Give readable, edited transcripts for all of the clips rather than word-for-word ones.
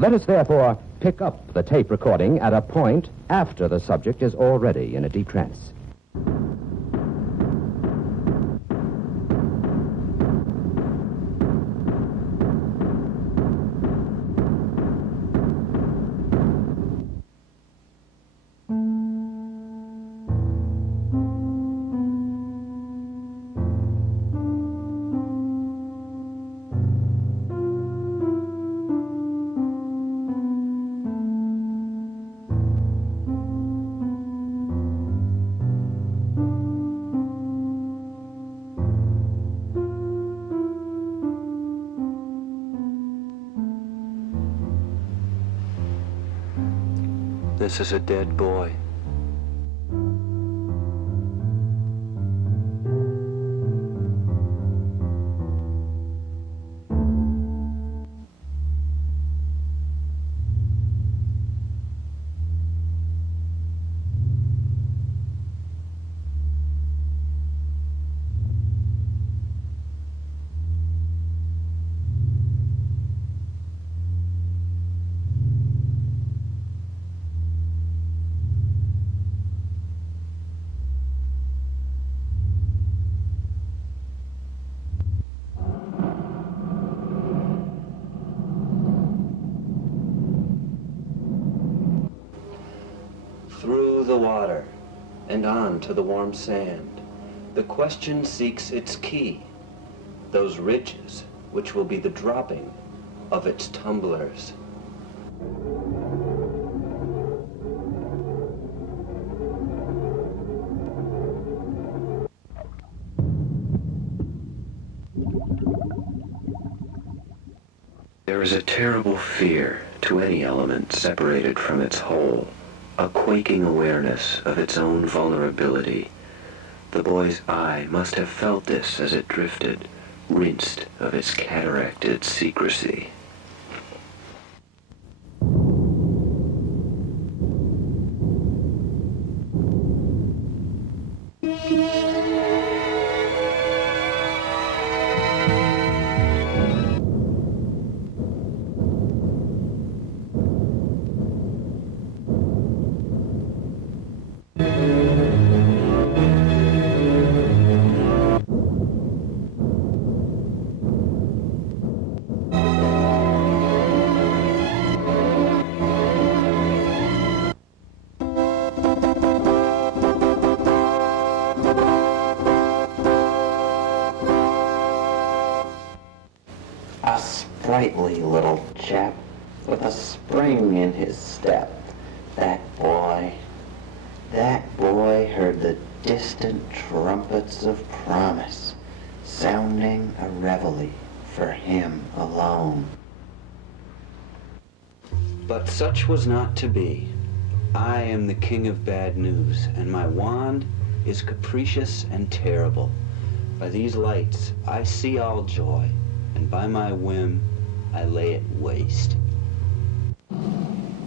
Let us therefore pick up the tape recording at a point after the subject is already in a deep trance. This is a dead boy. Through the water and on to the warm sand, the question seeks its key, those ridges which will be the dropping of its tumblers. There is a terrible fear to any element separated from its whole. A quaking awareness of its own vulnerability. The boy's eye must have felt this as it drifted, rinsed of its cataracted secrecy. A sprightly little chap with a spring in his step. That boy heard the distant trumpets of promise, sounding a reveille for him alone. But such was not to be. I am the king of bad news, and my wand is capricious and terrible. By these lights I see all joy, and by my whim I lay it waste.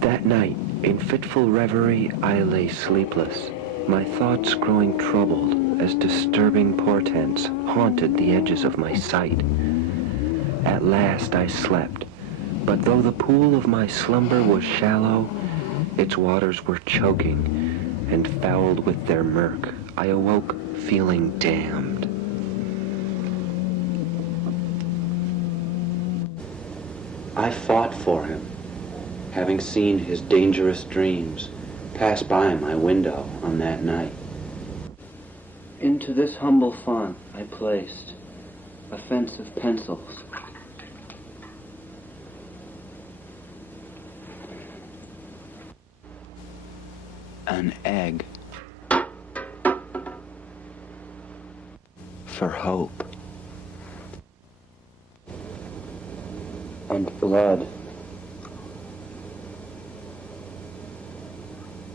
That night, in fitful reverie, I lay sleepless, my thoughts growing troubled as disturbing portents haunted the edges of my sight. At last I slept, but though the pool of my slumber was shallow, its waters were choking, and fouled with their murk, I awoke feeling damned. I fought for him, having seen his dangerous dreams pass by my window on that night. Into this humble font I placed a fence of pencils. An egg for hope. And blood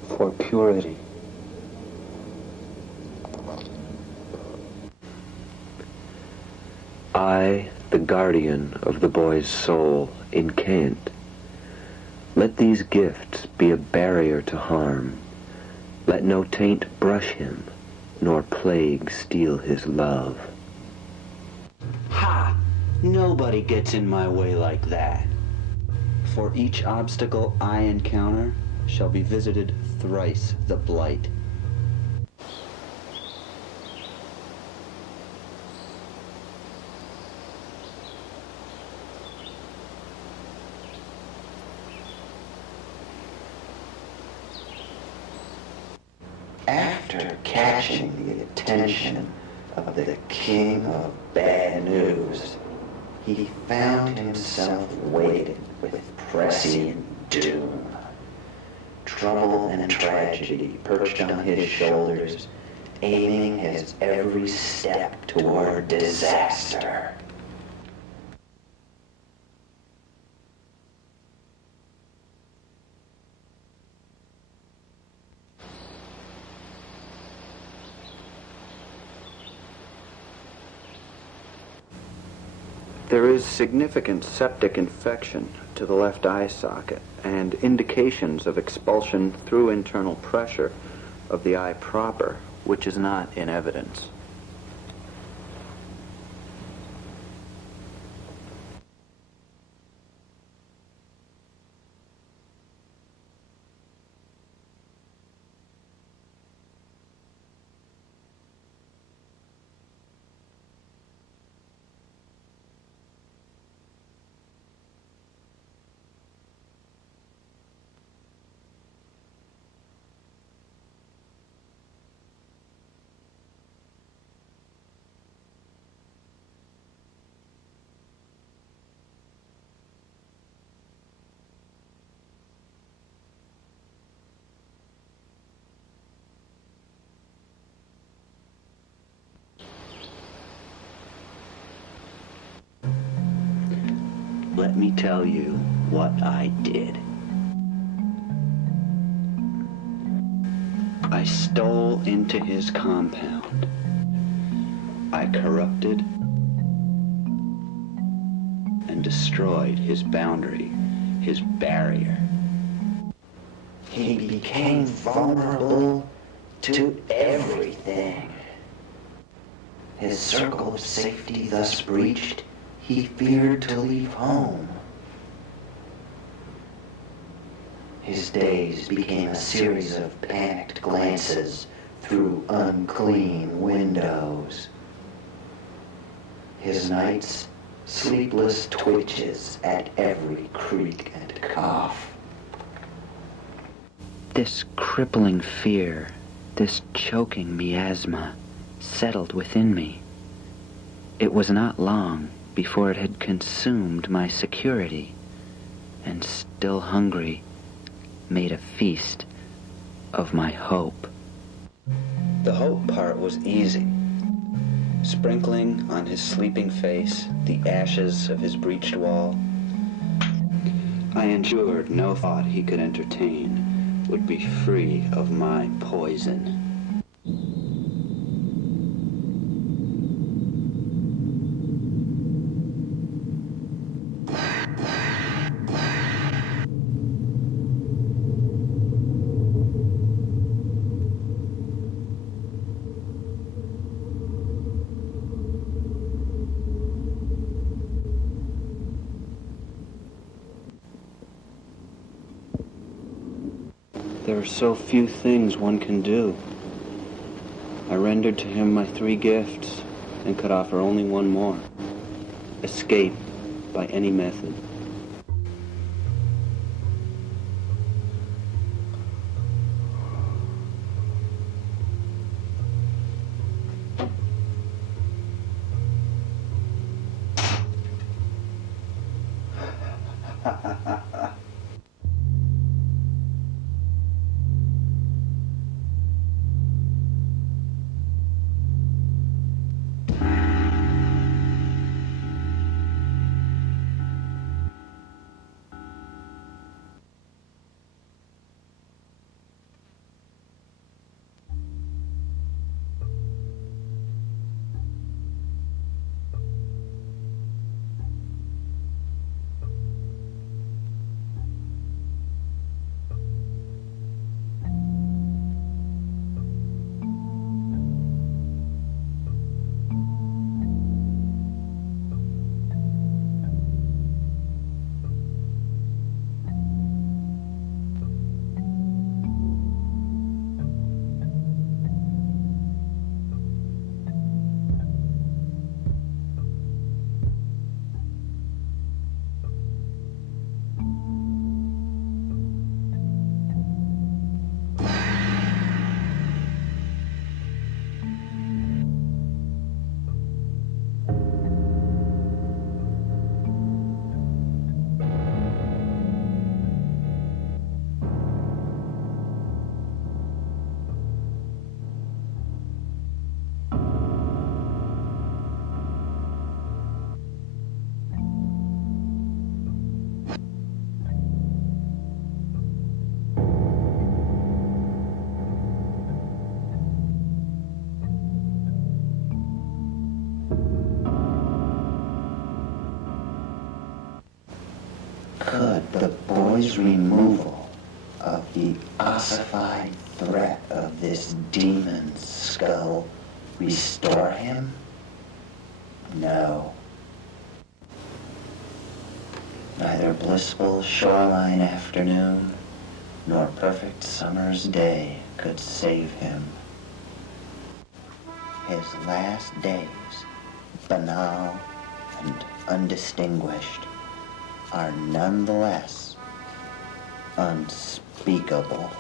for purity. I, the guardian of the boy's soul, incant. Let these gifts be a barrier to harm. Let no taint brush him, nor plague steal his love. Ha! Nobody gets in my way like that. For each obstacle I encounter shall be visited thrice the blight. After catching the attention of the king of bad news, he found himself weighted with prescient doom. Trouble and tragedy perched on his shoulders, aiming his every step toward disaster. There is significant septic infection to the left eye socket and indications of expulsion through internal pressure of the eye proper, which is not in evidence. Let me tell you what I did. I stole into his compound. I corrupted and destroyed his boundary, his barrier. He became vulnerable to everything. His circle of safety thus breached, he feared to leave home. His days became a series of panicked glances through unclean windows. His nights, sleepless twitches at every creak and cough. This crippling fear, this choking miasma, settled within me. It was not long before it had consumed my security, and still hungry, made a feast of my hope. The hope part was easy. Sprinkling on his sleeping face the ashes of his breached wall, I ensured no thought he could entertain would be free of my poison. There are so few things one can do. I rendered to him my 3 gifts and could offer only one more. Escape by any method. Could the boy's removal of the ossified threat of this demon's skull restore him? No. Neither blissful shoreline afternoon nor perfect summer's day could save him. His last days, banal and undistinguished, are nonetheless unspeakable.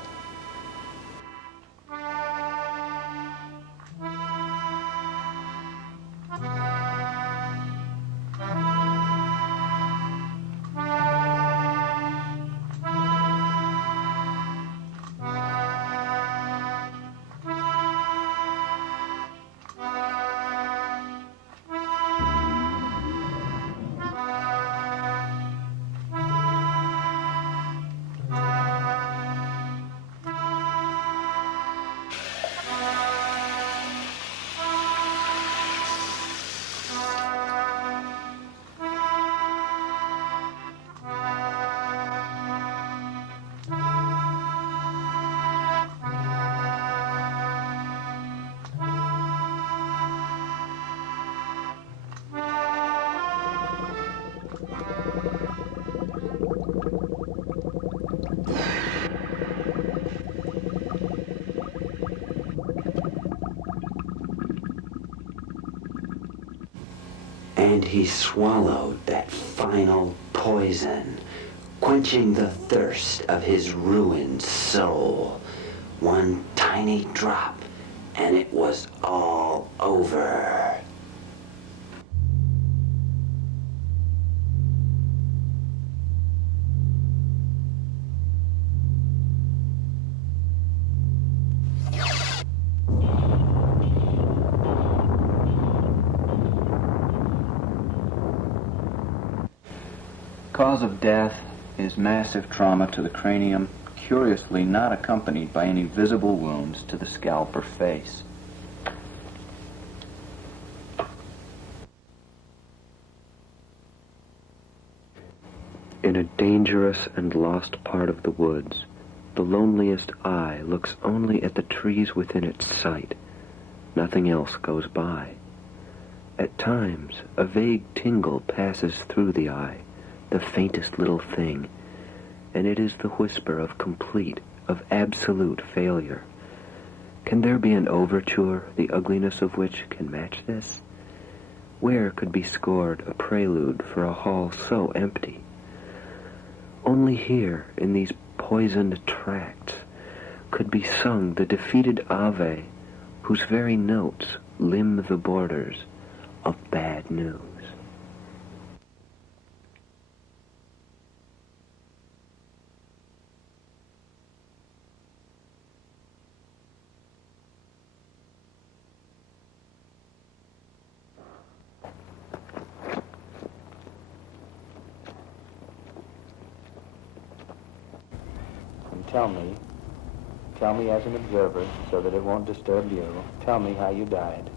And he swallowed that final poison, quenching the thirst of his ruined soul. One tiny drop, and it was all over. Cause of death is massive trauma to the cranium, curiously not accompanied by any visible wounds to the scalp or face. In a dangerous and lost part of the woods, the loneliest eye looks only at the trees within its sight. Nothing else goes by. At times, a vague tingle passes through the eye, the faintest little thing, and it is the whisper of complete, of absolute failure. Can there be an overture, the ugliness of which can match this? Where could be scored a prelude for a hall so empty? Only here, in these poisoned tracts, could be sung the defeated Ave, whose very notes limn the borders of bad news. Tell me as an observer, so that it won't disturb you, tell me how you died.